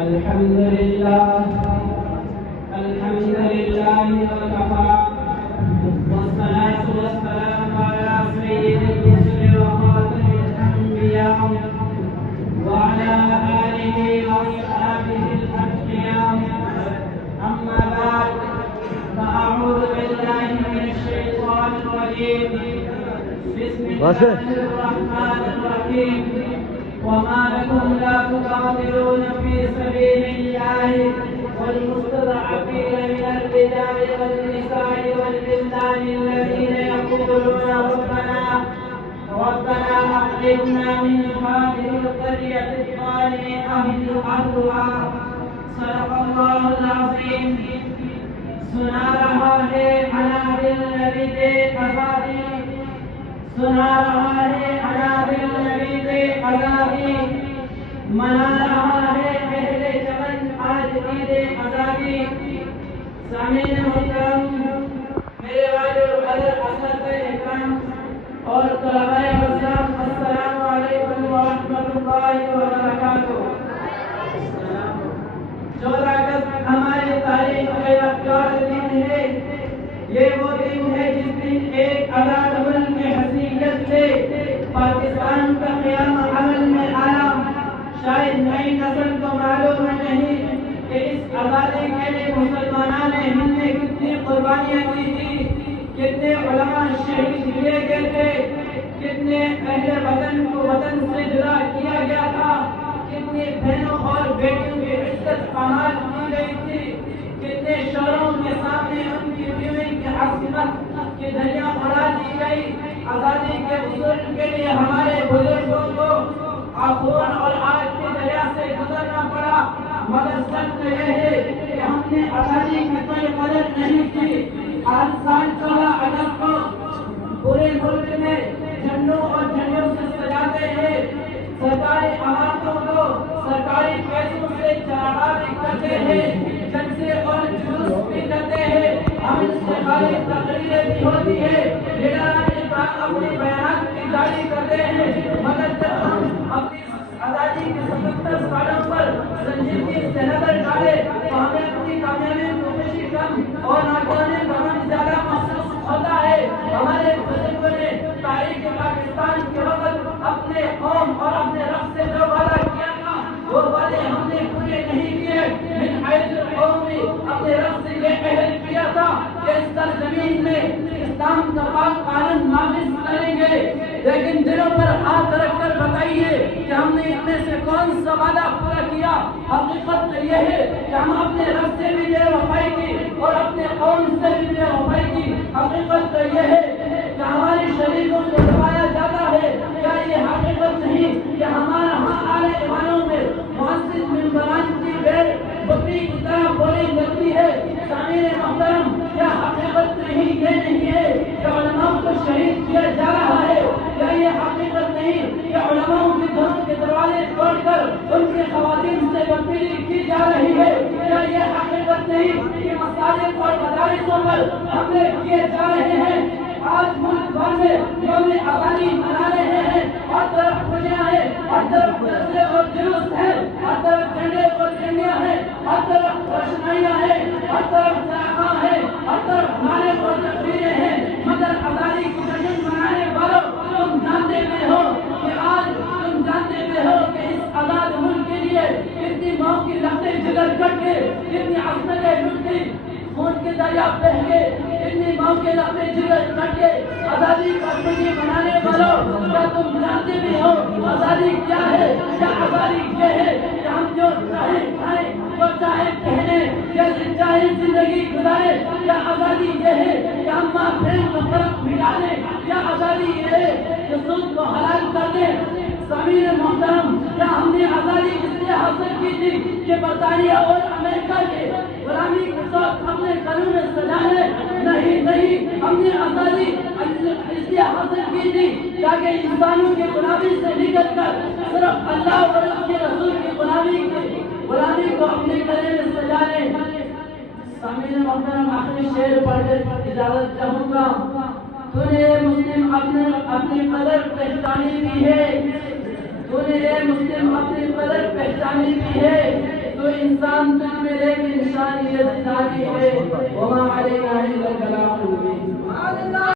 الحمد لله وكفى والصلاة والسلام على سيد الرسل وخاتم الأنبياء وعلى آله وأصحابه الأتقياء. أما بعد فأعوذ بالله من الشيطان الرجيم. بسم الله الرحمن الرحيم. وما لكم لا تقاتلون في سبيل الله والمستضعفين من الرجال والنساء والولدان الذين يقولون ربنا أخرجنا من هذه القرية الظالم أهلها. صدق الله العظيم. سنا رہا ہے عنابل نبی کے آزادی، سنا رہا ہے عنابل نبی کے آزادی، منا رہا ہے اہل چمن آج عید آزادی. سامعین محترم، میرے والد قدر اساتذہ اکرام اور طلباء کرام، السلام علیکم ورحمۃ اللہ وبرکاتہ. 14 اگست ہماری تاریخ کا یادگار دن ہے. یہ وہ دن ہے جس دن ایک آزاد ملک کی حیثیت سے پاکستان کا قیام عمل میں آیا. شاید نئی نسل کو معلوم نہیں کہ اس آزادی کے لیے مسلمانان ہند نے کتنی قربانیاں دی تھی، کتنے علماء شہید کیے گئے تھے، کتنے اہل وطن کو وطن سے جدا کیا گیا تھا، کتنی بہنوں اور بیٹیوں کی عزت پامال کی گئی تھی، کتنے شہروں کے سامنے ان کی بیوی کی عصمت کی دریا بڑھا دی گئی. آزادی کے اصول کے لیے ہمارے بزرگوں کو خون اور آگ کی دریا سے گزرنا پڑا، مگر سچ یہ ہے کہ ہم نے آزادی کی کوئی قدر نہیں کی. ہر سال 14 اگست کو پورے ملک میں جھنڈوں اور جھنڈوں سے سجاتے ہیں، سرکاری عمارتوں کو سرکاری پیسوں سے چراغاں بھی کرتے ہیں، جلسے اور جلوس بھی کرتے ہیں، ہم اس سے خالی تقریریں بھی ہوتی ہے، لیڈران اپنی بیانات کی جاری کرتے ہیں. مگر جب ہم اپنی آزادی کے 77 سالوں پر سنجیدگی سے نظر ڈالے تو ہمیں اپنی کامیابی کو خوشی کم اور ناکامی کا غم زیادہ محسوس ہوتا ہے. ہمارے بزرگوں نے تاریخ پاکستان کے وقت اپنے قوم اور اپنے رب سے جو وعدہ کیا تھا وہ وعدے ہم نے پورے نہیں کیے. من حیث القوم بھی اپنے رب سے یہ عہد کیا تھا کہ اس سرزمین میں اسلام کا پاک قانون نافذ کریں گے، لیکن دلوں پر ہاتھ رکھ کر بتائیے کہ ہم نے ان میں سے کون سا وعدہ پورا کیا؟ حقیقت یہ ہے کہ ہم اپنے رب سے بھی بے وفائی کی اور اپنے قوم سے بھی بے وفائی کی. حقیقت یہ ہے کہ ہماری شریکوں کو دبایا جاتا ہے. کیا یہ حقیقت نہیں کہ ہمارا آل ایمانوں میں معزز ممبران کی بیر بکری کی طرح بولی لگتی ہے؟ سامعین محترم، کیا حقیقت نہیں یہ نہیں ہے کہ علماء کو شہید کیا جا رہا ہے؟ کیا یہ حقیقت نہیں کہ علماء کی گھروں کے دروازے توڑ کر ان کی خواتین سے بدبینی کی جا رہی ہے؟ کیا یہ حقیقت نہیں کہ مساجد اور مدارسوں پر حملے کیے جا رہے ہیں؟ آج ملک بھر میں یوم آزادی منا رہے ہیں، ہر طرف خوشیاں ہیں، ہر طرف جلسے اور جلوس ہیں، ہر طرف جھنڈے اور جھنڈیاں ہیں، ہر طرف روشنائیاں ہیں، ہر طرف چراغاں ہیں، ہر طرف نعرے اور تکبیریں ہیں. مگر آزادی کی جشن منانے والوں، تم جانتے بھی ہو کہ اس آزاد ملک کے لیے کتنی ماں کی لہریں جگر کٹ کے، کتنی عصمتیں لٹ گئی، خون کے دریا بہہ گئے، اتنی ماں کے لہریں جگر کٹ کے آزادی کا خوشی منانے والوں، کیا تم جانتے بھی ہو آزادی کیا ہے؟ کیا آزادی یہ ہے کہ ہم جو چاہیں کھائیں، جو چاہیں پہنیں، جیسے چاہیں زندگی گزاریں؟ کیا آزادی یہ ہے کہ ہم ماں بہن کو فرق مٹا دیں؟ کیا آزادی یہ ہے کہ سود کو حلال کر دیں؟ سامعین محترم، کیا ہم نے آزادی اس لیے حاصل کی تھی کہ برطانیہ اور امریکہ کے غلامی کے ساتھ اپنے قانون میں سجانے؟ نہیں، ہم نے آزادی اس لیے حاصل کی تھی تاکہ انسانوں کی غلامی سے نکل کر صرف اللہ اور اس کے رسول کی غلامی کو اپنے گلے میں سجا لیں. سامعین محترم، آخری شعر پڑھ کر اجازت چاہوں گا. تو نے مسلم اپنی قدر پہچانی بھی ہے، تو نے مسلم اپنی قدر پہچانی بھی ہے، تو انسان تجھ میں لیکن نشانی یہ دکھاتی ہے وما علینا الا البلاغ